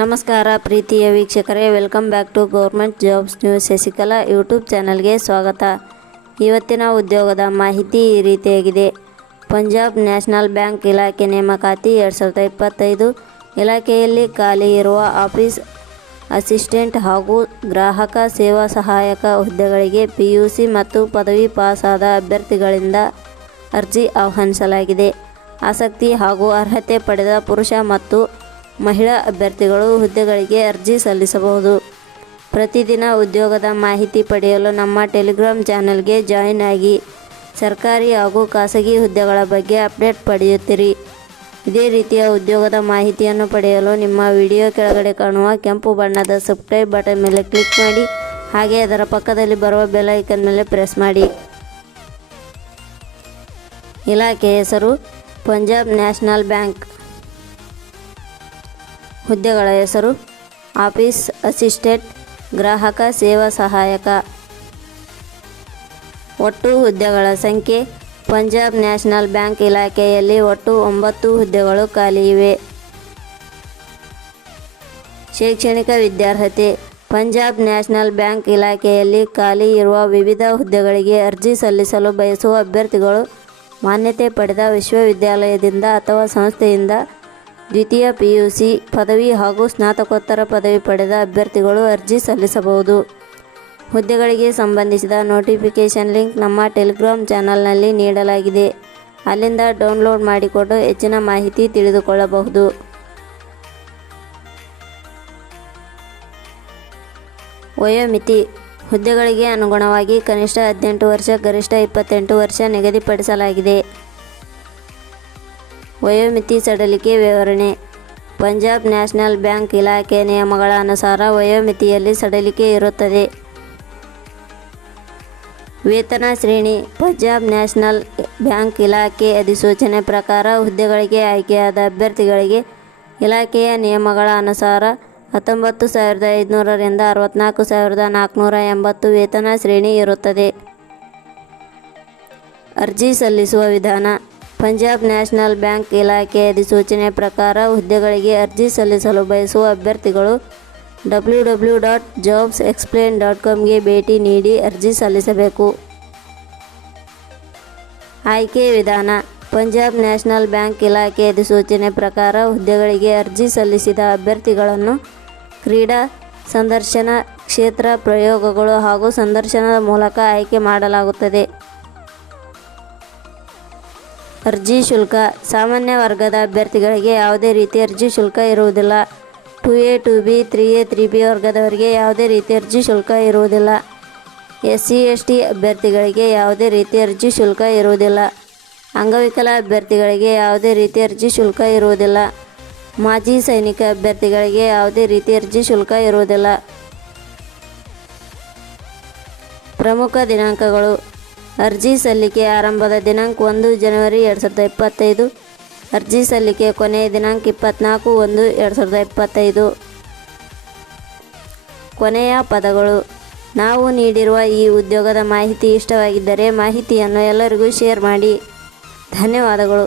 ನಮಸ್ಕಾರ ಪ್ರೀತಿಯ ವೀಕ್ಷಕರೇ, welcome back to government jobs news Shashikala YouTube ಚಾನಲ್ಗೆ ಸ್ವಾಗತ. ಇವತ್ತಿನ ಉದ್ಯೋಗದ ಮಾಹಿತಿ ಈ ರೀತಿಯಾಗಿದೆ. ಪಂಜಾಬ್ ನ್ಯಾಷನಲ್ ಬ್ಯಾಂಕ್ ಇಲಾಖೆ ನೇಮಕಾತಿ 2025 ಇಲಾಖೆಯಲ್ಲಿ ಖಾಲಿ ಇರುವ ಆಫೀಸ್ ಅಸಿಸ್ಟೆಂಟ್ ಹಾಗೂ ಗ್ರಾಹಕ ಸೇವಾ ಸಹಾಯಕ ಹುದ್ದೆಗಳಿಗೆ PUC ಮತ್ತು ಪದವಿ ಪಾಸಾದ ಅಭ್ಯರ್ಥಿಗಳಿಂದ ಅರ್ಜಿ ಆಹ್ವಾನಿಸಲಾಗಿದೆ. ಆಸಕ್ತಿ ಹಾಗೂ ಅರ್ಹತೆ ಪಡೆದ ಪುರುಷ ಮತ್ತು ಮಹಿಳಾ ಅಭ್ಯರ್ಥಿಗಳು ಹುದ್ದೆಗಳಿಗೆ ಅರ್ಜಿ ಸಲ್ಲಿಸಬಹುದು. ಪ್ರತಿದಿನ ಉದ್ಯೋಗದ ಮಾಹಿತಿ ಪಡೆಯಲು ನಮ್ಮ ಟೆಲಿಗ್ರಾಮ್ ಚಾನೆಲ್ಗೆ ಜಾಯಿನ್ ಆಗಿ ಸರ್ಕಾರಿ ಹಾಗೂ ಖಾಸಗಿ ಹುದ್ದೆಗಳ ಬಗ್ಗೆ ಅಪ್ಡೇಟ್ ಪಡೆಯುತ್ತೀರಿ. ಇದೇ ರೀತಿಯ ಉದ್ಯೋಗದ ಮಾಹಿತಿಯನ್ನು ಪಡೆಯಲು ನಿಮ್ಮ ವಿಡಿಯೋ ಕೆಳಗಡೆ ಕಾಣುವ ಕೆಂಪು ಬಣ್ಣದ ಸಬ್ಸ್ಕ್ರೈಬ್ ಬಟನ್ ಮೇಲೆ ಕ್ಲಿಕ್ ಮಾಡಿ, ಹಾಗೆ ಅದರ ಪಕ್ಕದಲ್ಲಿ ಬರುವ ಬೆಲ್ ಐಕನ್ ಮೇಲೆ ಪ್ರೆಸ್ ಮಾಡಿ. ಇಲಾಖೆ ಹೆಸರು ಪಂಜಾಬ್ ನ್ಯಾಷನಲ್ ಬ್ಯಾಂಕ್. ಹುದ್ದೆಗಳ ಹೆಸರು ಆಫೀಸ್ ಅಸಿಸ್ಟೆಂಟ್, ಗ್ರಾಹಕ ಸೇವಾ ಸಹಾಯಕ. ಒಟ್ಟು ಹುದ್ದೆಗಳ ಸಂಖ್ಯೆ ಪಂಜಾಬ್ ನ್ಯಾಷನಲ್ ಬ್ಯಾಂಕ್ ಇಲಾಖೆಯಲ್ಲಿ ಒಟ್ಟು 9 ಹುದ್ದೆಗಳು ಖಾಲಿ ಇವೆ. ಶೈಕ್ಷಣಿಕ ವಿದ್ಯಾರ್ಹತೆ ಪಂಜಾಬ್ ನ್ಯಾಷನಲ್ ಬ್ಯಾಂಕ್ ಇಲಾಖೆಯಲ್ಲಿ ಖಾಲಿ ಇರುವ ವಿವಿಧ ಹುದ್ದೆಗಳಿಗೆ ಅರ್ಜಿ ಸಲ್ಲಿಸಲು ಬಯಸುವ ಅಭ್ಯರ್ಥಿಗಳು ಮಾನ್ಯತೆ ಪಡೆದ ವಿಶ್ವವಿದ್ಯಾಲಯದಿಂದ ಅಥವಾ ಸಂಸ್ಥೆಯಿಂದ ದ್ವಿತೀಯ PUC ಪದವಿ ಹಾಗೂ ಸ್ನಾತಕೋತ್ತರ ಪದವಿ ಪಡೆದ ಅಭ್ಯರ್ಥಿಗಳು ಅರ್ಜಿ ಸಲ್ಲಿಸಬಹುದು. ಹುದ್ದೆಗಳಿಗೆ ಸಂಬಂಧಿಸಿದ ನೋಟಿಫಿಕೇಷನ್ ಲಿಂಕ್ ನಮ್ಮ ಟೆಲಿಗ್ರಾಮ್ ಚಾನಲ್ನಲ್ಲಿ ನೀಡಲಾಗಿದೆ. ಅಲ್ಲಿಂದ ಡೌನ್ಲೋಡ್ ಮಾಡಿಕೊಂಡು ಹೆಚ್ಚಿನ ಮಾಹಿತಿ ತಿಳಿದುಕೊಳ್ಳಬಹುದು. ವಯೋಮಿತಿ ಹುದ್ದೆಗಳಿಗೆ ಅನುಗುಣವಾಗಿ ಕನಿಷ್ಠ 18 ವರ್ಷ, ಗರಿಷ್ಠ 28 ವರ್ಷ ನಿಗದಿಪಡಿಸಲಾಗಿದೆ. ವಯೋಮಿತಿ ಸಡಿಲಿಕೆ ವಿವರಣೆ ಪಂಜಾಬ್ ನ್ಯಾಷನಲ್ ಬ್ಯಾಂಕ್ ಇಲಾಖೆ ನಿಯಮಗಳ ಅನುಸಾರ ವಯೋಮಿತಿಯಲ್ಲಿ ಸಡಿಲಿಕೆ ಇರುತ್ತದೆ. ವೇತನ ಶ್ರೇಣಿ ಪಂಜಾಬ್ ನ್ಯಾಷನಲ್ ಬ್ಯಾಂಕ್ ಇಲಾಖೆ ಅಧಿಸೂಚನೆ ಪ್ರಕಾರ ಹುದ್ದೆಗಳಿಗೆ ಆಯ್ಕೆಯಾದ ಅಭ್ಯರ್ಥಿಗಳಿಗೆ ಇಲಾಖೆಯ ನಿಯಮಗಳ ಅನುಸಾರ 19,500 ರಿಂದ 64,480 ವೇತನ ಶ್ರೇಣಿ ಇರುತ್ತದೆ. ಅರ್ಜಿ ಸಲ್ಲಿಸುವ ವಿಧಾನ ಪಂಜಾಬ್ ನ್ಯಾಷನಲ್ ಬ್ಯಾಂಕ್ ಇಲಾಖೆ ಅಧಿಸೂಚನೆ ಪ್ರಕಾರ ಹುದ್ದೆಗಳಿಗೆ ಅರ್ಜಿ ಸಲ್ಲಿಸಲು ಬಯಸುವ ಅಭ್ಯರ್ಥಿಗಳು www.jobsexplain.comಗೆ ಭೇಟಿ ನೀಡಿ ಅರ್ಜಿ ಸಲ್ಲಿಸಬೇಕು. ಆಯ್ಕೆ ವಿಧಾನ ಪಂಜಾಬ್ ನ್ಯಾಷನಲ್ ಬ್ಯಾಂಕ್ ಇಲಾಖೆ ಅಧಿಸೂಚನೆ ಪ್ರಕಾರ ಹುದ್ದೆಗಳಿಗೆ ಅರ್ಜಿ ಸಲ್ಲಿಸಿದ ಅಭ್ಯರ್ಥಿಗಳನ್ನು ಕ್ರೀಡಾ, ಸಂದರ್ಶನ, ಕ್ಷೇತ್ರ ಪ್ರಯೋಗಗಳು ಹಾಗೂ ಸಂದರ್ಶನದ ಮೂಲಕ ಆಯ್ಕೆ ಮಾಡಲಾಗುತ್ತದೆ. ಅರ್ಜಿ ಶುಲ್ಕ ಸಾಮಾನ್ಯ ವರ್ಗದ ಅಭ್ಯರ್ಥಿಗಳಿಗೆ ಯಾವುದೇ ರೀತಿ ಅರ್ಜಿ ಶುಲ್ಕ ಇರುವುದಿಲ್ಲ. 2A, 2B, 3A, 3B ವರ್ಗದವರಿಗೆ ಯಾವುದೇ ರೀತಿ ಅರ್ಜಿ ಶುಲ್ಕ ಇರುವುದಿಲ್ಲ. SC/ST ಅಭ್ಯರ್ಥಿಗಳಿಗೆ ಯಾವುದೇ ರೀತಿ ಅರ್ಜಿ ಶುಲ್ಕ ಇರುವುದಿಲ್ಲ. ಅಂಗವಿಕಲ ಅಭ್ಯರ್ಥಿಗಳಿಗೆ ಯಾವುದೇ ರೀತಿ ಅರ್ಜಿ ಶುಲ್ಕ ಇರುವುದಿಲ್ಲ. ಮಾಜಿ ಸೈನಿಕ ಅಭ್ಯರ್ಥಿಗಳಿಗೆ ಯಾವುದೇ ರೀತಿ ಅರ್ಜಿ ಶುಲ್ಕ ಇರುವುದಿಲ್ಲ. ಪ್ರಮುಖ ದಿನಾಂಕಗಳು ಅರ್ಜಿ ಸಲ್ಲಿಕೆ ಆರಂಭದ ದಿನಾಂಕ 1 ಜನವರಿ 2025. ಅರ್ಜಿ ಸಲ್ಲಿಕೆ ಕೊನೆಯ ದಿನಾಂಕ 24/1/2025. ಕೊನೆಯ ಪದಗಳು ನಾವು ನೀಡಿರುವ ಈ ಉದ್ಯೋಗದ ಮಾಹಿತಿ ಇಷ್ಟವಾಗಿದ್ದರೆ ಮಾಹಿತಿಯನ್ನು ಎಲ್ಲರಿಗೂ ಶೇರ್ ಮಾಡಿ. ಧನ್ಯವಾದಗಳು.